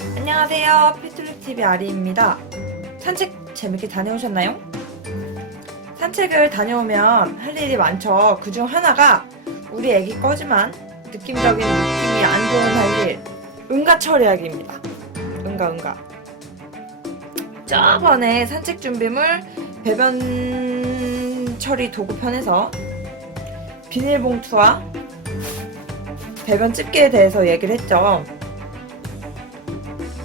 안녕하세요. 피트루TV 아리입니다. 산책 재밌게 다녀오셨나요? 산책을 다녀오면 할 일이 많죠. 그중 하나가 우리 애기 거지만 느낌적인 느낌이 안 좋은 할 일. 응가 처리하기입니다. 응가, 응가. 저번에 산책 준비물 배변 처리 도구 편에서 비닐봉투와 배변 집게에 대해서 얘기를 했죠.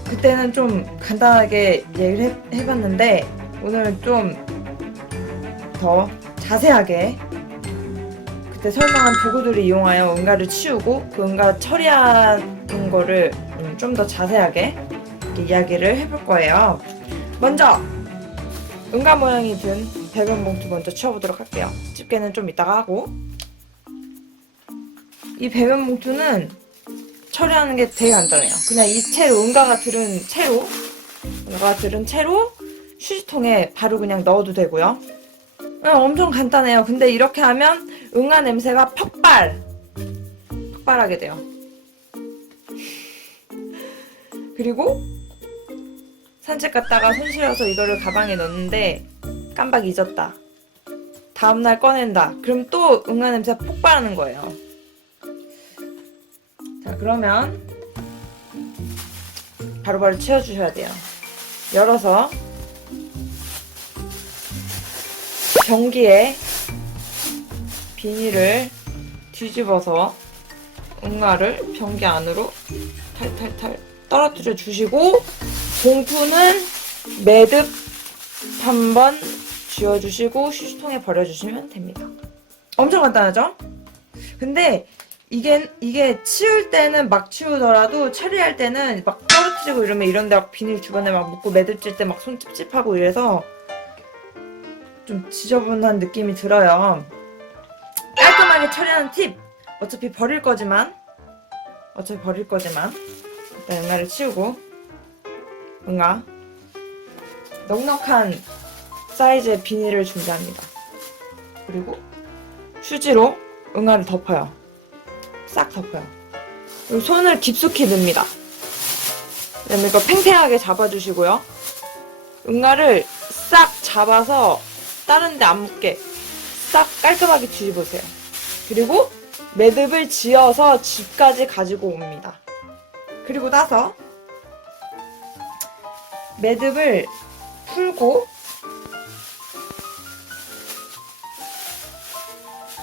그때는 좀 간단하게 얘기를 해, 해봤는데 오늘은 좀더 자세하게 그때 설명한 도구들을 이용하여 응가를 치우고 그 응가 처리하는 거를 좀 더 자세하게 이야기를 해볼 거예요. 먼저 응가 모양이 든 배변 봉투 먼저 치워보도록 할게요. 집게는 좀 이따가 하고 이 배변 봉투는 처리하는 게 되게 간단해요. 그냥 이 채로 응가가 들은 채로 응가가 들은 채로 휴지통에 바로 그냥 넣어도 되고요. 응, 엄청 간단해요. 근데 이렇게 하면 응아 냄새가 퍽발 퍽발하게 돼요. 그리고 산책 갔다가 손 실어서 이거를 가방에 넣는데 깜빡 잊었다. 다음날 꺼낸다. 그럼 또 응아 냄새 폭발하는 거예요. 자, 그러면 바로바로 치워주셔야 돼요. 열어서 변기에 비닐을 뒤집어서 응가를 변기 안으로 탈탈탈 떨어뜨려 주시고 봉투는 매듭 한 번 쥐어주시고 휴지통에 버려주시면 됩니다. 엄청 간단하죠? 근데 이게 이게 치울 때는 막 치우더라도 처리할 때는 막 떨어뜨리고 이러면 이런 데 막 비닐 주변에 막 묻고 매듭질 때 막 손 찝찝하고 이래서 좀 지저분한 느낌이 들어요. 깔끔하게 처리하는 팁. 어차피 버릴 거지만 어차피 버릴 거지만 일단 응아를 치우고 응아 넉넉한 사이즈의 비닐을 준비합니다. 그리고 휴지로 응아를 덮어요. 싹 덮어요. 그리고 손을 깊숙이 넣습니다. 그다음에 이거 팽팽하게 잡아주시고요. 응아를 싹 잡아서 다른 데 안 묻게 싹 깔끔하게 뒤집으세요. 그리고 매듭을 지어서 집까지 가지고 옵니다. 그리고 나서 매듭을 풀고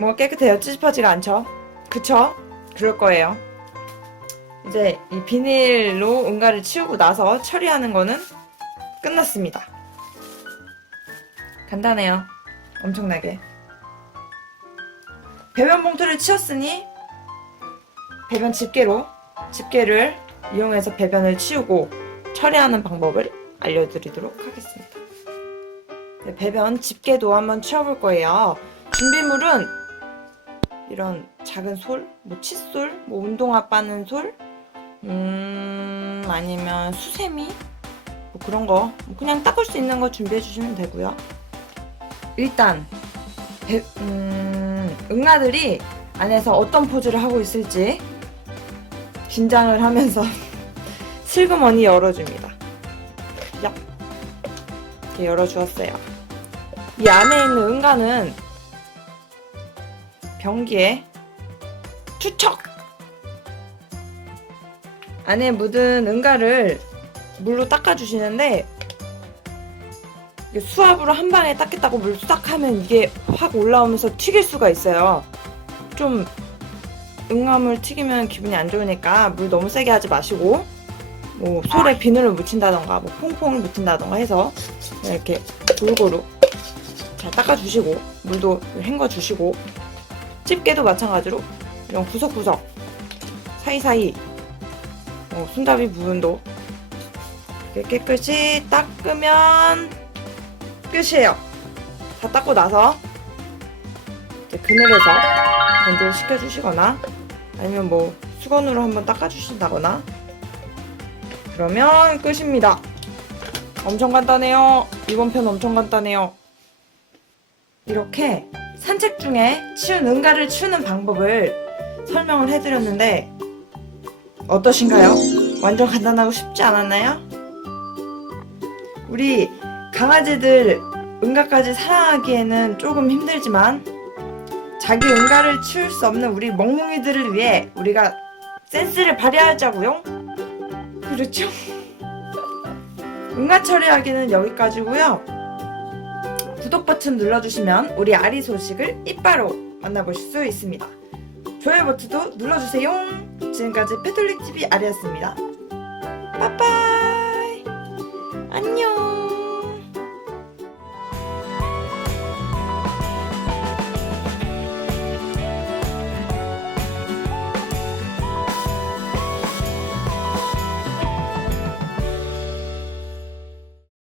가 깨끗해요. 찌집하지가 않죠? 그쵸? 그럴 거예요. 이제 이 비닐로 응가를 치우고 나서 처리하는 거는 끝났습니다. 간단해요. 엄청나게. 배변 봉투를 치웠으니 배변 집게로 집게를 이용해서 배변을 치우고 처리하는 방법을 알려드리도록 하겠습니다. 네, 배변 집게도 한번 치워볼 거예요. 준비물은 이런 작은 솔, 뭐 칫솔, 뭐 운동화 빠는 솔, 음, 아니면 수세미, 뭐 그런 거, 뭐 그냥 닦을 수 있는 거 준비해 주시면 되고요. 일단, 배, 음, 응아들이 안에서 어떤 포즈를 하고 있을지 긴장을 하면서 슬그머니 열어줍니다. 야. 이렇게 열어주었어요. 이 안에 있는 응가는 변기에 투척! 안에 묻은 응가를 물로 닦아주시는데 수압으로 한 방에 닦겠다고 물 싹 하면 이게 확 올라오면서 튀길 수가 있어요. 좀 응아물 튀기면 기분이 안 좋으니까 물 너무 세게 하지 마시고 뭐 솔에 비늘을 묻힌다던가 뭐 퐁퐁을 묻힌다던가 해서 이렇게 골고루 잘 닦아주시고 물도 헹궈주시고 집게도 마찬가지로 이런 구석구석 사이사이 어, 손잡이 부분도 이렇게 깨끗이 닦으면 끝이에요. 다 닦고 나서 이제 그늘에서 건조를 시켜주시거나 아니면 뭐 수건으로 한번 닦아주신다거나 그러면 끝입니다. 엄청 간단해요. 이번 편 엄청 간단해요. 이렇게 산책 중에 치운 응가를 치우는 방법을 설명을 해드렸는데 어떠신가요? 완전 간단하고 쉽지 않았나요? 우리 강아지들 응가까지 사랑하기에는 조금 힘들지만 자기 응가를 치울 수 없는 우리 멍멍이들을 위해 우리가 센스를 발휘하자고요. 그렇죠? 응가 처리하기는 여기까지고요. 구독 버튼 눌러주시면 우리 아리 소식을 이빠로 만나보실 수 있습니다. 좋아요 버튼도 눌러주세요. 지금까지 페톨릭TV 아리였습니다. 빠빠이. 안녕.